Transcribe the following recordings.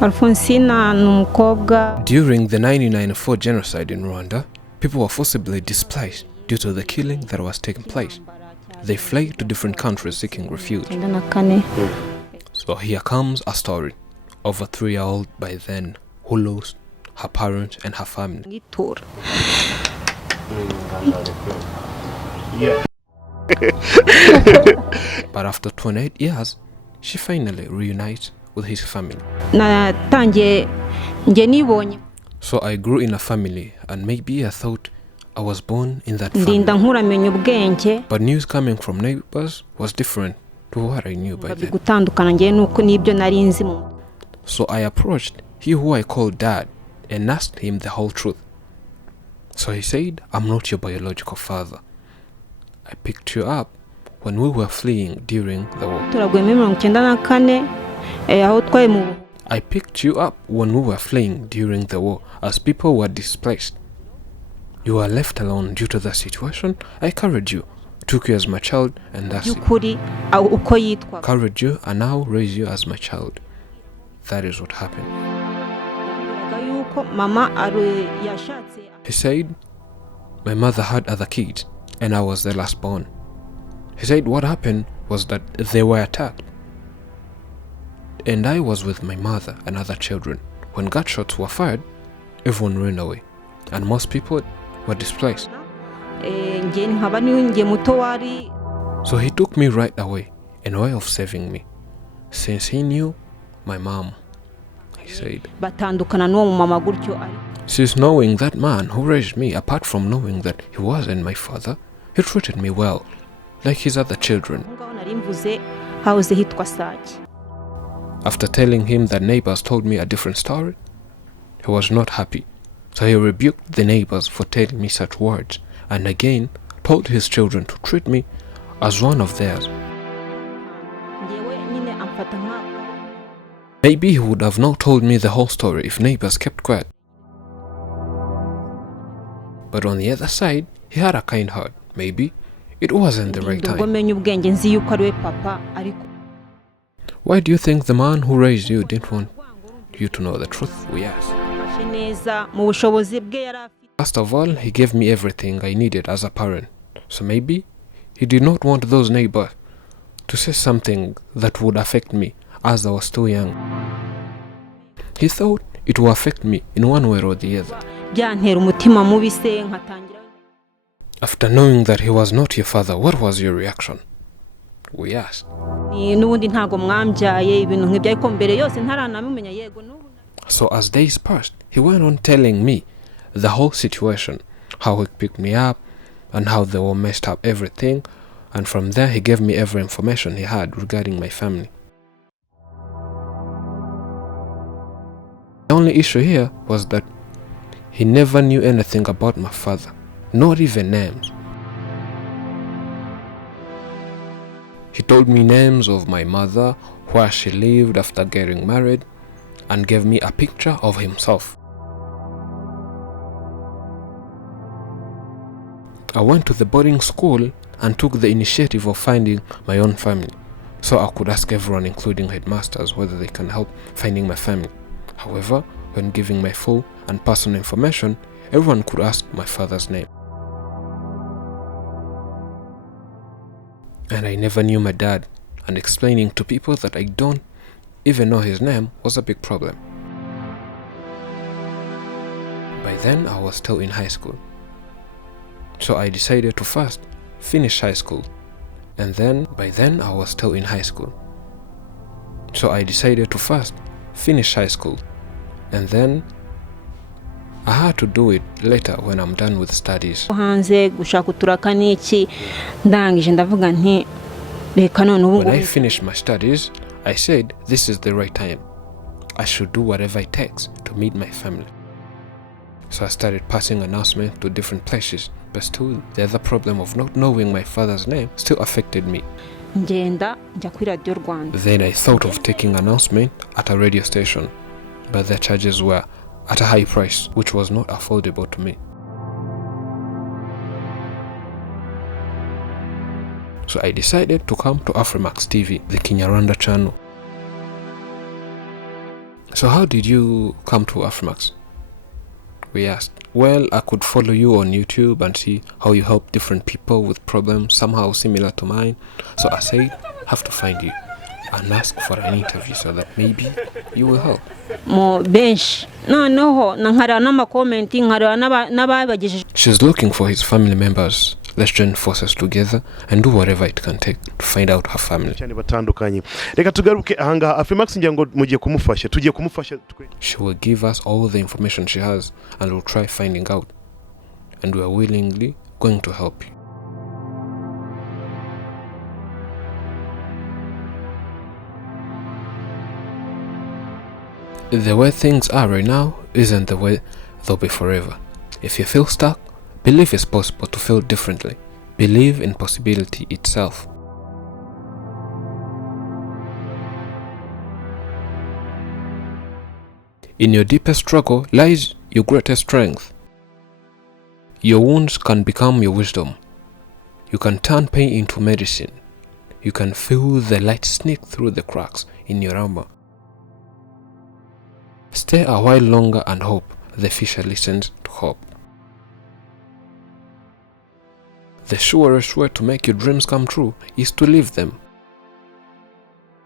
Alfonsina n'umukobwa. During the 1994 genocide in Rwanda, people were forcibly displaced due to the killing that was taking place. They fled to different countries seeking refuge. So here comes a story of a 3-year-old by then who lost her parents and her family. But after 28 years, she finally reunites with his family. So I grew in a family, and maybe I thought I was born in that family. But news coming from neighbors was different to what I knew by then. So I approached he who I called Dad and asked him the whole truth. So he said, "I'm not your biological father. I picked you up when we were fleeing during the war. I picked you up when we were fleeing during the war as people were displaced. You were left alone due to the situation. I carried you, took you as my child, and that's it. Carried you and now raise you as my child." That is what happened. He said, "My mother had other kids and I was the last born." He said what happened was that they were attacked. And I was with my mother and other children. When gunshots were fired, everyone ran away. And most people were displaced. So he took me right away in a way of saving me. Since he knew my mom, he said. Since knowing that man who raised me, apart from knowing that he wasn't my father, he treated me well, like his other children. After telling him that neighbors told me a different story, he was not happy. So he rebuked the neighbors for telling me such words, and again told his children to treat me as one of theirs. Maybe he would have not told me the whole story if neighbors kept quiet. But on the other side, he had a kind heart. Maybe it wasn't the right time. Why do you think the man who raised you didn't want you to know the truth? We asked. First of all, he gave me everything I needed as a parent. So maybe he did not want those neighbors to say something that would affect me as I was still young. He thought it would affect me in one way or the other. After knowing that he was not your father, what was your reaction? We asked. So as days passed, he went on telling me the whole situation, how he picked me up and how they all messed up everything, and from there he gave me every information he had regarding my family. The only issue here was that he never knew anything about my father, not even names. He told me names of my mother, where she lived after getting married, and gave me a picture of himself. I went to the boarding school and took the initiative of finding my own family, so I could ask everyone, including headmasters, whether they can help finding my family. However, when giving my full and personal information, everyone could ask my father's name. And I never knew my dad, and explaining to people that I don't even know his name was a big problem. By then, I was still in high school. So I decided to first finish high school, and then by then I was still in high school. So I decided to first finish high school, and then I had to do it later when I'm done with studies. When I finished my studies, I said this is the right time. I should do whatever it takes to meet my family. So I started passing announcements to different places, but still the other problem of not knowing my father's name still affected me. Then I thought of taking announcement at a radio station, but the charges were at a high price, which was not affordable to me. So I decided to come to Afrimax TV, the Kinyarwanda channel. So how did you come to AFMAX? We asked. Well, I could follow you on YouTube and see how you help different people with problems somehow similar to mine. So I said, have to find you and ask for an interview so that maybe you will help. Mo bench. No, nkara na comment nkara n'ababagejeje. She's looking for his family members. Let's join forces together and do whatever it can take to find out her family. She will give us all the information she has and we'll try finding out. And we are willingly going to help you. The way things are right now isn't the way they'll be forever. If you feel stuck, believe it's possible to feel differently. Believe in possibility itself. In your deepest struggle lies your greatest strength. Your wounds can become your wisdom. You can turn pain into medicine. You can feel the light sneak through the cracks in your armor. Stay a while longer and hope the future listens to hope. The surest way to make your dreams come true is to live them.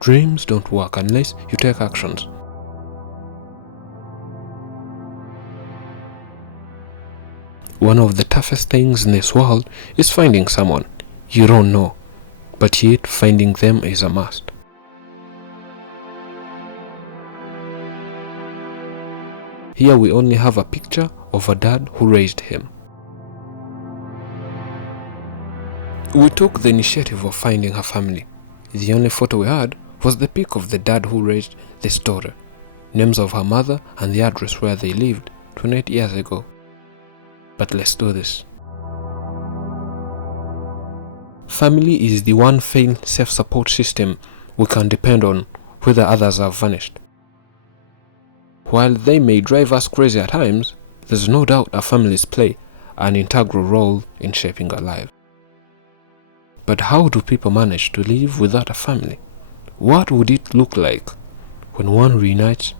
Dreams don't work unless you take actions. One of the toughest things in this world is finding someone you don't know, but yet finding them is a must. Here we only have a picture of a dad who raised him. We took the initiative of finding her family. The only photo we had was the pic of the dad who raised this daughter, names of her mother and the address where they lived 28 years ago. But let's do this. Family is the one fail-safe support system we can depend on whether others have vanished. While they may drive us crazy at times, there's no doubt our families play an integral role in shaping our lives. But how do people manage to live without a family? What would it look like when one reunites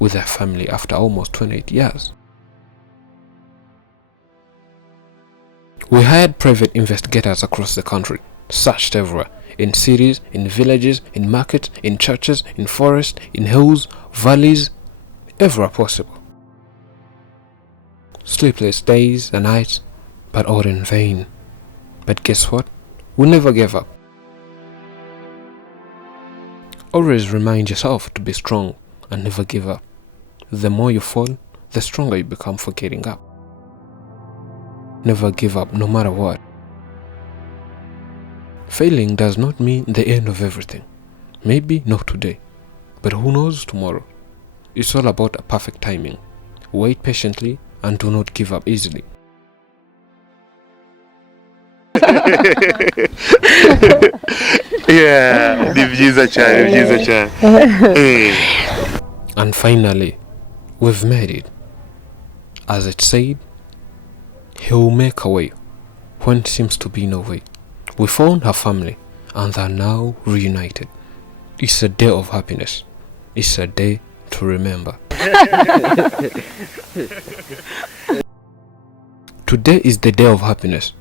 with their family after almost 28 years? We hired private investigators across the country, searched everywhere, in cities, in villages, in markets, in churches, in forests, in hills, valleys, everywhere possible. Sleepless days and nights, but all in vain. But guess what? We never gave up. Always remind yourself to be strong and never give up. The more you fall, the stronger you become for getting up. Never give up no matter what. Failing does not mean the end of everything. Maybe not today, but who knows tomorrow? It's all about a perfect timing. Wait patiently and do not give up easily. Yeah, And finally, we've made it. As it said, he will make a way when seems to be no way. We found her family and they are now reunited. It's a day of happiness. It's a day to remember. Today is the day of happiness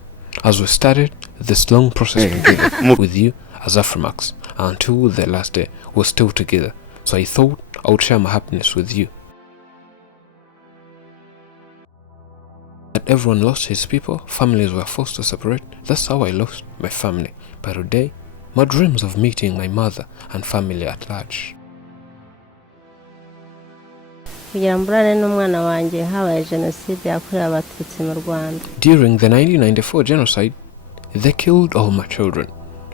as we started this long process together with you as AFMAX until the last day we're still together. So I thought I would share my happiness with you. That everyone lost his people, families were forced to separate. That's how I lost my family. But today, my dreams of meeting my mother and family at large. During the 1994 genocide, they killed all my children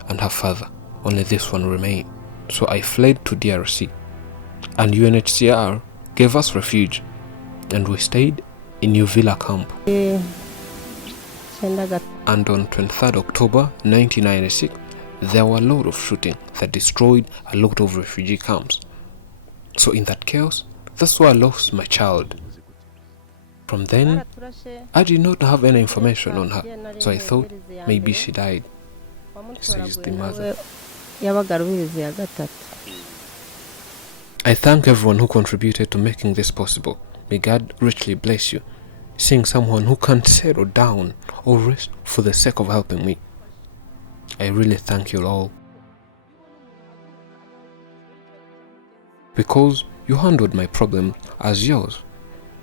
and her father. Only this one remained. So I fled to DRC. And UNHCR gave us refuge. And we stayed in New Villa camp. And on 23rd October 1996, there were a lot of shooting that destroyed a lot of refugee camps. So in that chaos, that's why I lost my child. From then, I did not have any information on her, so I thought maybe she died, says the mother. I thank everyone who contributed to making this possible. May God richly bless you. Seeing someone who can't settle down or rest for the sake of helping me. I really thank you all. Because you handled my problem as yours.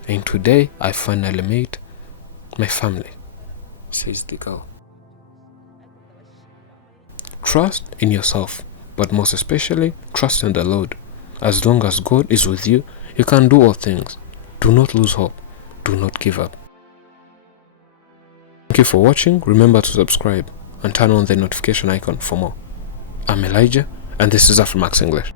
And today I finally made my family, says the girl. Trust in yourself, but most especially, trust in the Lord. As long as God is with you, you can do all things. Do not lose hope. Do not give up. Thank you for watching. Remember to subscribe and turn on the notification icon for more. I'm Elijah, and this is AFMAX English.